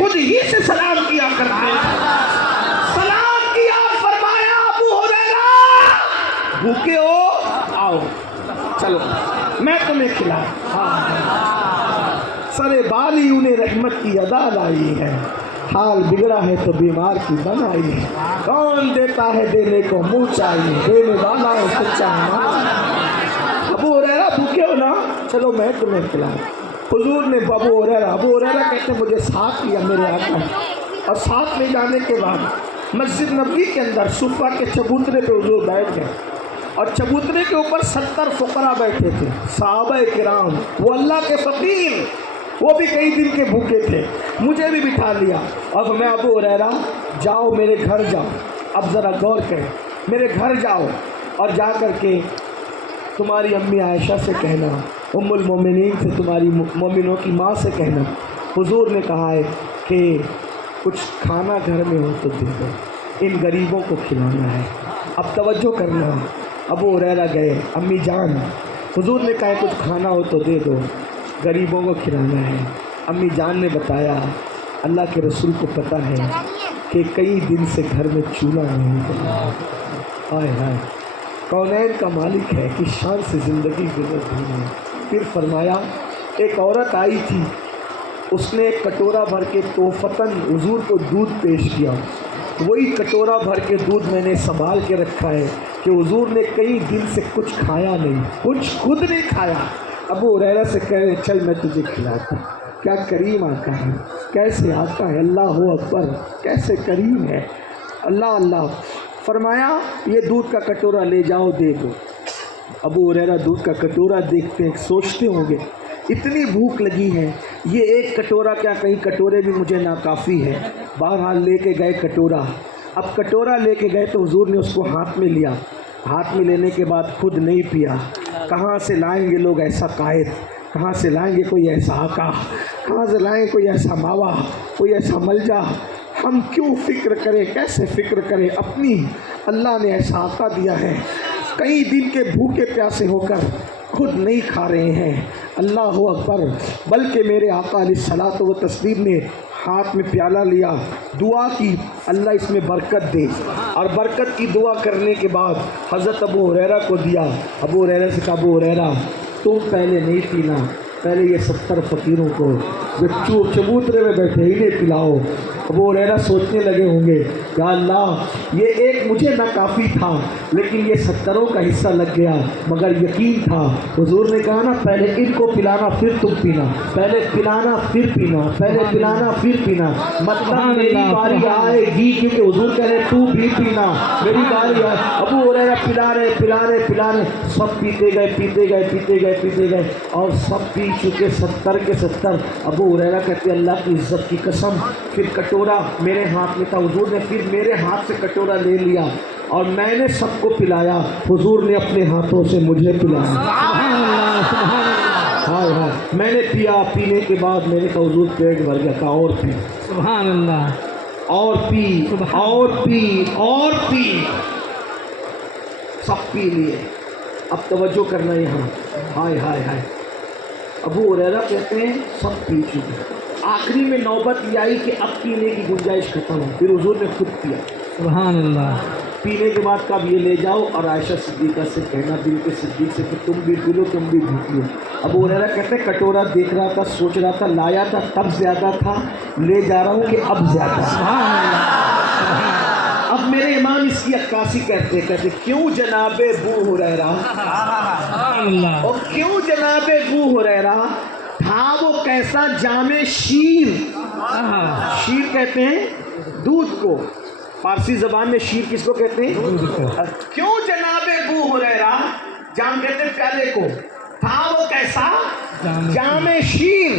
खुद ही से सलाम किया करते थे। सलाम किया, फरमाया अबू हुरैरा भूखे हो, आओ चलो मैं तुम्हें खिलाऊं। सरे बाली उन्हें रहमत की अदा लाई है, हाल बिगड़ा है तो बीमार की बनाई है। कौन देता है देने को मुँह चाहिए, देने वाला है सच्चा ईमान। अबू हुरैरा भूखे हो ना, चलो मैं तुम्हें खिलाऊं। हुजूर ने अबू हुरैरा कहते मुझे साथ लिया मेरे आका, और साथ ले जाने के बाद मस्जिद नबवी के अंदर सुफा के चबूतरे पे हुजूर बैठ गए, और चबूतरे के ऊपर 70 फुकरा बैठे थे, सहाबा किराम, वो अल्लाह के फकीर, वो भी कई दिन के भूखे थे। मुझे भी बिठा लिया और मैं अबू हुरैरा जाओ मेरे घर जाओ। अब ज़रा गौर करें, मेरे घर जाओ और जा कर के तुम्हारी अम्मी आयशा से कहना, उम्मुल मोमिनीन से, तुम्हारी मोमिनों की माँ से कहना, हुजूर ने कहा है कि कुछ खाना घर में हो तो दे दो, इन गरीबों को खिलाना है। अब तवज्जो करना, अबू हुरैरा गए, अम्मी जान हुजूर ने कहा कुछ खाना हो तो दे दो, गरीबों को खिलाना है। अम्मी जान ने बताया अल्लाह के रसूल को पता है कि कई दिन से घर में चूल्हा नहीं बना। हाय हाय, कौनैन का मालिक है कि शान से ज़िंदगी गुजर रही है। फिर फरमाया एक औरत आई थी, उसने एक कटोरा भर के तोहफ़तन हुजूर को दूध पेश किया। वही कटोरा भर के दूध मैंने संभाल के रखा है कि हुजूर ने कई दिन से कुछ खाया नहीं, कुछ खुद नहीं खाया। अबू हुरैरा से कह रहे चल मैं तुझे खिलाता। क्या करीम आका है, कैसे आका है, अल्लाह अकबर, कैसे करीम है, अल्लाह अल्लाह। फरमाया ये दूध का कटोरा ले जाओ दे दो। अबू हुरैरा दूध का कटोरा देखते हैं, सोचते होंगे इतनी भूख लगी है, ये एक कटोरा क्या कई कटोरे भी मुझे नाकाफ़ी है। बहरहाल लेके गए कटोरा। अब कटोरा लेके गए तो हुजूर ने उसको हाथ में लिया, हाथ में लेने के बाद खुद नहीं पिया। कहाँ से लाएंगे लोग ऐसा कायद, कहाँ से लाएंगे कोई ऐसा आका, कहाँ से लाएंगे कोई ऐसा मावा, कोई ऐसा मलजा। हम क्यों फ़िक्र करें, कैसे फ़िक्र करें, अपनी अल्लाह ने ऐसा आका दिया है। कई दिन के भूखे प्यासे होकर खुद नहीं खा रहे हैं, अल्लाह अकबर। बल्कि मेरे आका अलैहिस्सलातु व तस्लीम ने हाथ में प्याला लिया, दुआ की अल्लाह इसमें बरकत दे, और बरकत की दुआ करने के बाद हज़रत अबू हुरैरा को दिया। अबू हुरैरा से कहा अबू हुरैरा तुम पहले नहीं पीना, पहले ये 70 फ़कीरों को जो चबूतरे में बैठे इन्हें पिलाओ। अबू हुरैरा सोचने लगे होंगे या अल्लाह ये एक मुझे नाकाफ़ी था, लेकिन ये 70 का हिस्सा लग गया। मगर यकीन था, हुजूर ने कहा ना पहले इनको पिलाना फिर तुम पीना, पहले पिलाना फिर पीना, पहले पिलाना फिर पीना। मतलब मेरी बारी आएगी, क्योंकि हुजूर कह रहे तू भी पीना, मेरी बारी आए। अबू हुरैरा पिला रहे, सब पीते गए, और सब पी चुके 70 के 70। अबू हुरैरा कहते अल्लाह की इज़्ज़त की कसम, फिर कटोरा मेरे हाथ में था, हुजूर ने फिर मेरे हाथ से कटोरा ले लिया और मैंने सबको पिलाया, हुजूर ने अपने हाथों से मुझे पिलाया। हाँ, मैंने पिया, पीने के बाद मैंने कहा हुजूर पेट भर गया, कहा और पी, सुभान अल्लाह, और पी, सब पी लिए। अब तवज्जो करना यहाँ, हाय। अबू हुरैरा कहते हैं सब पी चुके, आखिरी में नौबत ये आई कि अब पीने की गुंजाइश खत्म हो, फिर हुजूर ने खुद पिया, सुभान अल्लाह। पीने के बाद कब ये ले जाओ और आयशा सिद्दीक़ा से कहना, दिल के सिद्दीक़ से कि तुम भी पी लो, तुम भी भूख लो। अबू हुरैरा कहते हैं कटोरा देख रहा था, सोच रहा था, लाया था तब ज़्यादा था, ले जा रहा हूँ कि अब ज़्यादा। अब मेरे इमाम इसकी अक्कासी कहते क्यों जनाबे अबू हुरैरा, और क्यों जनाबे अबू हुरैरा था वो कैसा जामे शीर कहते हैं दूध को, फारसी ज़बान में शीर किसको कहते हैं, क्यों जनाबे अबू हुरैरा, जाम कहते हैं प्याले को, था वो कैसा जामे शीर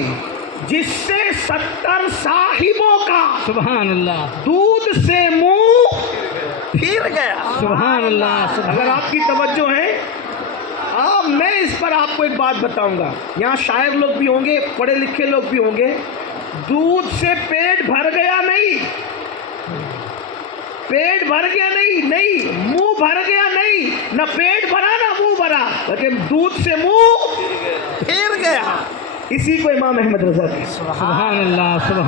जिससे 70 साहिबों का सुभान अल्लाह दूध से मुंह फिर गया, सुभान अल्लाह। अगर आपकी तवज्जो है, मैं इस पर आपको एक बात बताऊंगा, यहाँ शायर लोग भी होंगे, पढ़े लिखे लोग भी होंगे, दूध से पेट भर गया नहीं, पेट भर गया नहीं, मुंह भर गया नहीं, न पेट भरा ना मुंह भरा, लेकिन दूध से मुंह फिर गया। इसी को इमाम अहमद रज़ा, सुभान अल्लाह, सुभान